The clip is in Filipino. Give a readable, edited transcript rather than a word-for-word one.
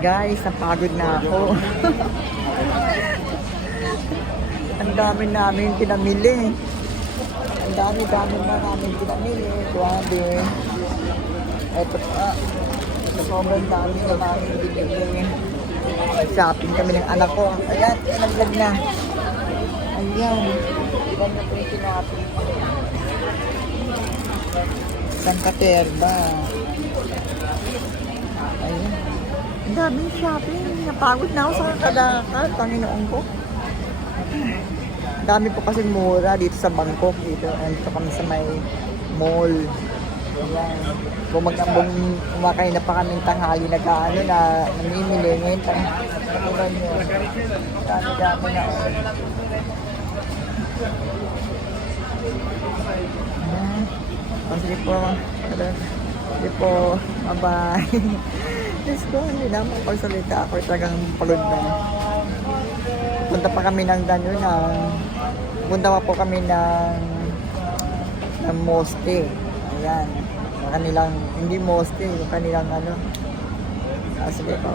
Guys, napagod na ako. Ang dami namin pinamili. Ang dami na namin pinamili. Grabe. Eto pa. Sobrang dami na namin binili. Shopping kami ng anak ko. Ayan, nag-vlog na. Ayan. Ilan na po yung kinapin. Santa Terba. Ayan. Ang daming shopping. Napagod na ako sa kalakad. Panginoon ko. Dami po kasi mura dito sa Bangkok. Dito kami sa may mall. Ayan. Kumakain na pa kaming tanghali na namimili. Ngayon, tanghali nyo. Dami-dami na. Ayan. Sige po. Sige po. Bye-bye. Let's go. Hindi na makapagsalita ako. Talagang pagod na. Punta pa kami ng punta pa po kami ng mosque. Ayan. Yung kanilang, hindi mosque, yung kanilang sige po.